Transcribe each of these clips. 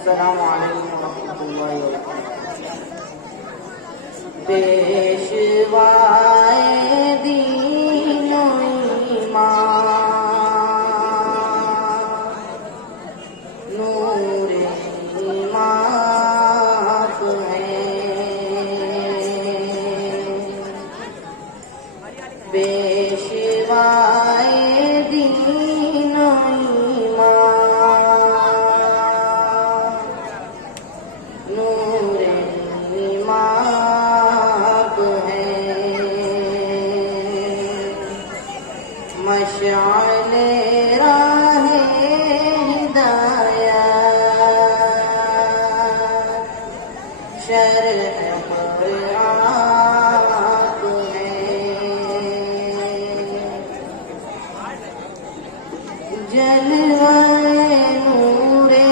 अस्सलामु अलैकुम वरहमतुल्लाहि वबरकातुहू। पेशवाए दीनो ईमान नूरे ईमान है। पेशवाए दीनो नूरे ईमान है। मशाले राहे हिदायत शरह कुरान है। जलवाए नूरे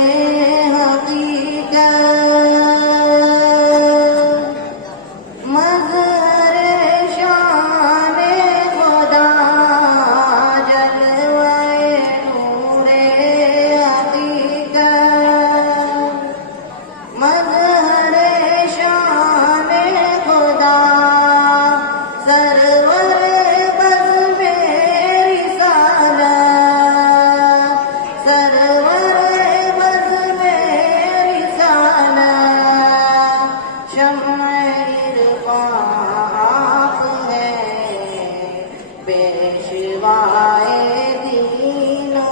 पेशवाए दीनो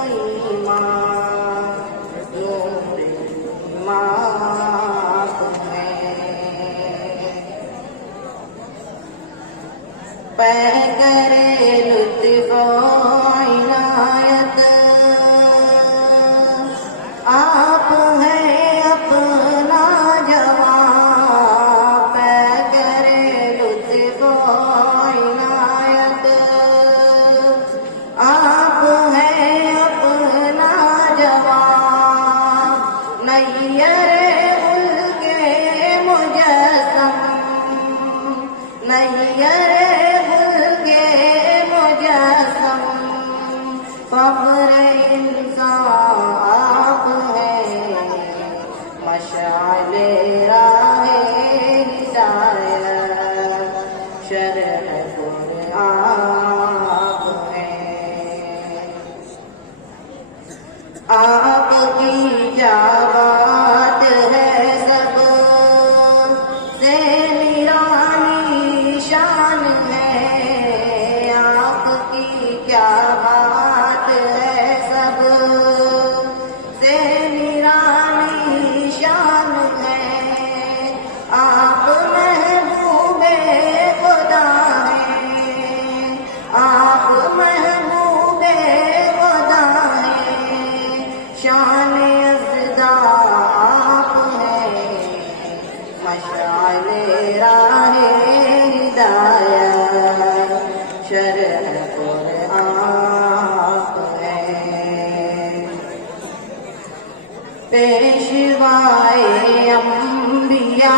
ईमान नूरे ईमान है। पैगरे लुत्फ़ इनायत आप हैं अपना जवाब। पैगरे लुत्फ़ इनायत आप हैं अपना जवाब। नैयरे उल्के मुजस्सम नैयरे उल्के मुजस्सम फ़ख्र इंसान आप हैं। मशाले राहे हिदायत शरह कुरान है। आपकी क्या बात है सब से निराली शान है। आपकी क्या बात है सब से निराली शान है। आप महबूबे खुदा हैं। आप महबूबे खुदा हैं। शान अज़दा आप हैं। मशाले राहे हिदायत शरह कुरान है। पेशवाए अंबिया